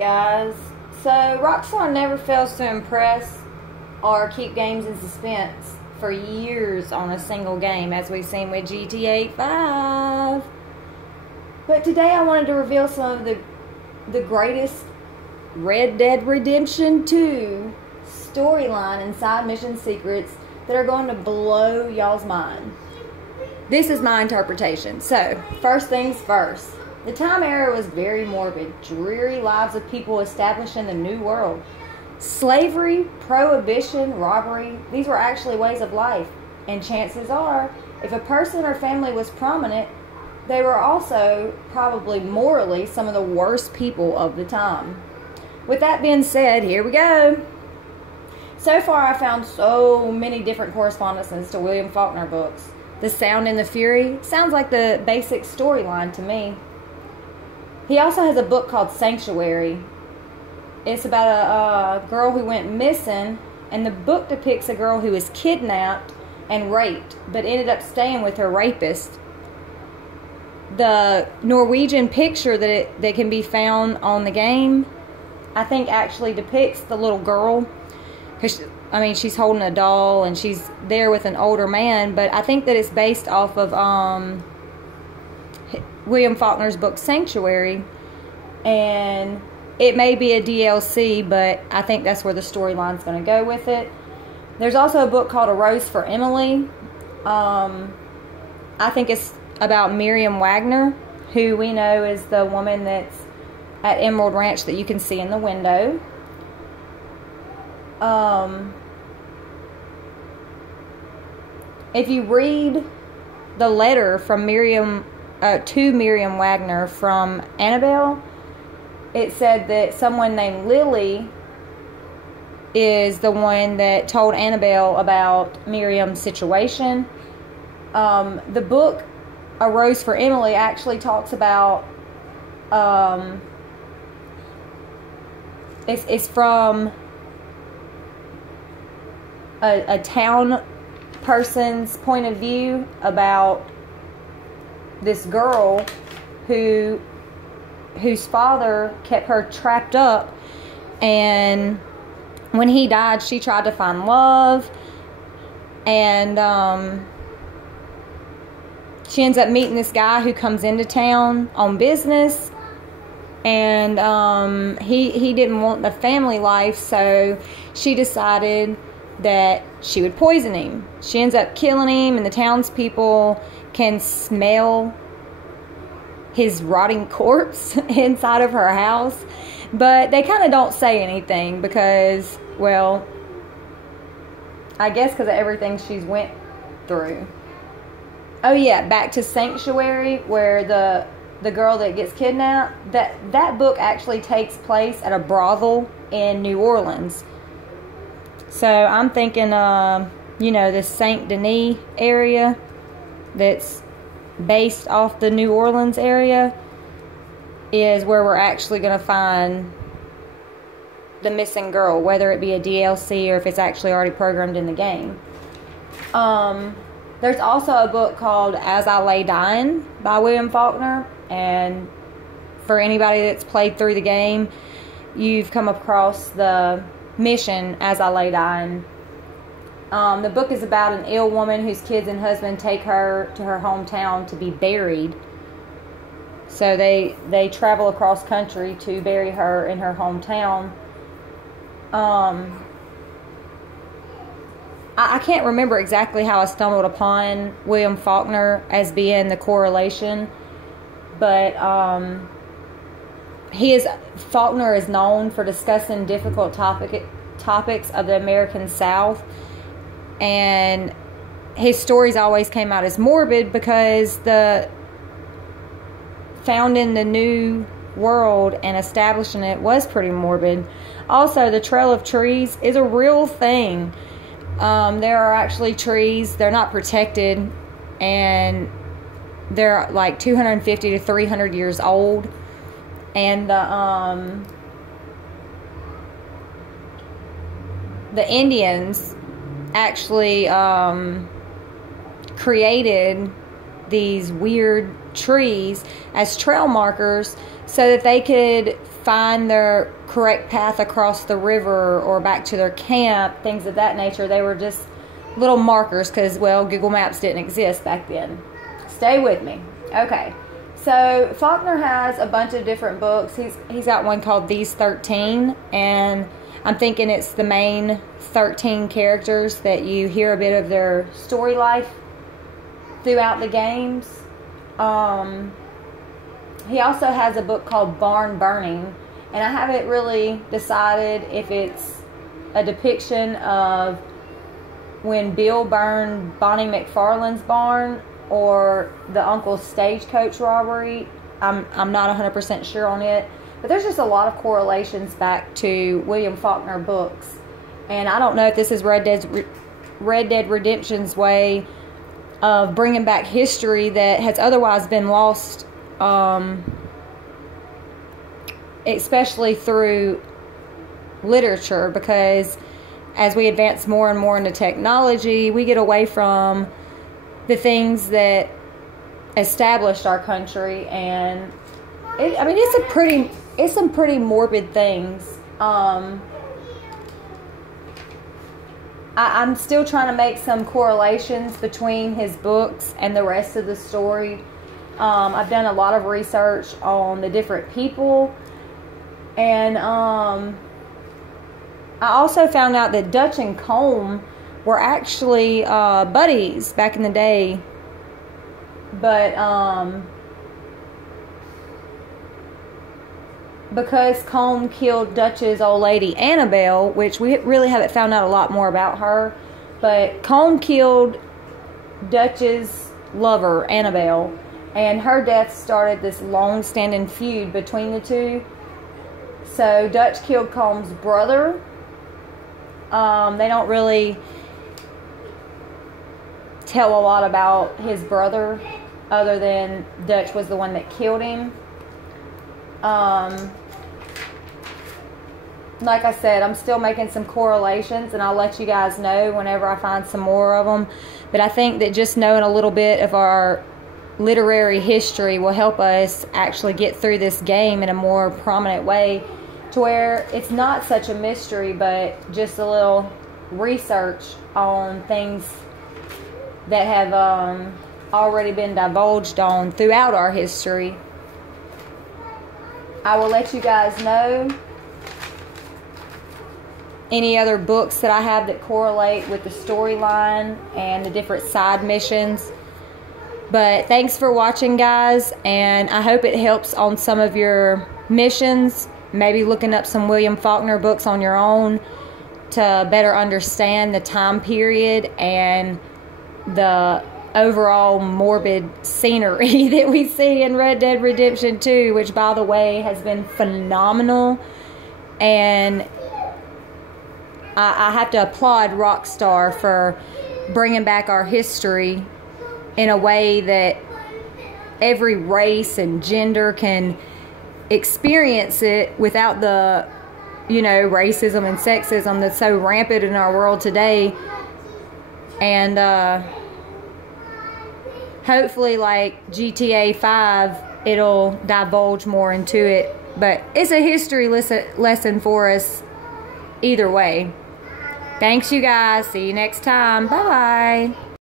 guys. So Rockstar never fails to impress or keep games in suspense for years on a single game, as we've seen with GTA 5. But today I wanted to reveal some of the greatest Red Dead Redemption 2 storyline and side mission secrets that are going to blow y'all's mind. This is my interpretation. So, first things first. The time era was very morbid, dreary lives of people established in the New World. Slavery, prohibition, robbery, these were actually ways of life. And chances are, if a person or family was prominent, they were also probably morally some of the worst people of the time. With that being said, here we go. So far, I found so many different correspondences to William Faulkner books. The Sound and the Fury sounds like the basic storyline to me. He also has a book called Sanctuary. It's about a girl who went missing, and the book depicts a girl who was kidnapped and raped, but ended up staying with her rapist. The Norwegian picture that can be found on the game, I think actually depicts the little girl. She's holding a doll and she's there with an older man, but I think that it's based off of William Faulkner's book Sanctuary, and it may be a DLC, but I think that's where the storyline's going to go with it. There's also a book called A Rose for Emily. I think it's about Miriam Wagner, who we know is the woman that's at Emerald Ranch that you can see in the window. If you read the letter from to Miriam Wagner from Annabelle, it said that someone named Lily is the one that told Annabelle about Miriam's situation. The book A Rose for Emily actually talks about it's from a town person's point of view about this girl whose father kept her trapped up, and when he died she tried to find love, and she ends up meeting this guy who comes into town on business, and he didn't want the family life, so she decided that she would poison him. She ends up killing him, and the townspeople can smell his rotting corpse inside of her house. But they kind of don't say anything because, well, I guess because of everything she's went through. Oh yeah, back to Sanctuary, where the girl that gets kidnapped, that book actually takes place at a brothel in New Orleans. So I'm thinking, the Saint Denis area that's based off the New Orleans area is where we're actually going to find the missing girl, whether it be a DLC or if it's actually already programmed in the game. There's also a book called As I Lay Dying by William Faulkner, and for anybody that's played through the game, you've come across the mission As I Lay Dying. The book is about an ill woman whose kids and husband take her to her hometown to be buried. So they travel across country to bury her in her hometown. I can't remember exactly how I stumbled upon William Faulkner as being the correlation, but Faulkner is known for discussing difficult topics of the American South, and his stories always came out as morbid because the founding the New World and establishing it was pretty morbid. Also, the Trail of Trees is a real thing. There are actually trees, they're not protected, and they're like 250 to 300 years old. And the Indians actually created these weird trees as trail markers so that they could find their correct path across the river or back to their camp, things of that nature. They were just little markers because, well, Google Maps didn't exist back then. Stay with me. Okay. So Faulkner has a bunch of different books. He's got one called These 13, and I'm thinking it's the main 13 characters that you hear a bit of their story life throughout the games. He also has a book called Barn Burning, and I haven't really decided if it's a depiction of when Bill burned Bonnie McFarlane's barn or the Uncle's stagecoach robbery. I'm not 100% sure on it, but there's just a lot of correlations back to William Faulkner books, and I don't know if this is Red Dead Redemption's way of bringing back history that has otherwise been lost, especially through literature, because as we advance more and more into technology, we get away from the things that established our country, and it's some pretty morbid things. I'm still trying to make some correlations between his books and the rest of the story. I've done a lot of research on the different people, and I also found out that Dutch and Colm were actually buddies back in the day, but because Colm killed Dutch's old lady Annabelle, which we really haven't found out a lot more about her, but Colm killed Dutch's lover Annabelle, and her death started this long-standing feud between the two. So Dutch killed Colm's brother. They don't really tell a lot about his brother, other than Dutch was the one that killed him. Like I said, I'm still making some correlations, and I'll let you guys know whenever I find some more of them. But I think that just knowing a little bit of our literary history will help us actually get through this game in a more prominent way, to where it's not such a mystery, but just a little research on things that have already been divulged on throughout our history. I will let you guys know any other books that I have that correlate with the storyline and the different side missions. But thanks for watching, guys, and I hope it helps on some of your missions, maybe looking up some William Faulkner books on your own to better understand the time period and the overall morbid scenery that we see in Red Dead Redemption 2, which, by the way, has been phenomenal. And I have to applaud Rockstar for bringing back our history in a way that every race and gender can experience it without the, racism and sexism that's so rampant in our world today. And hopefully, like GTA 5, it'll divulge more into it. But it's a history lesson for us either way. Thanks, you guys. See you next time. Bye-bye.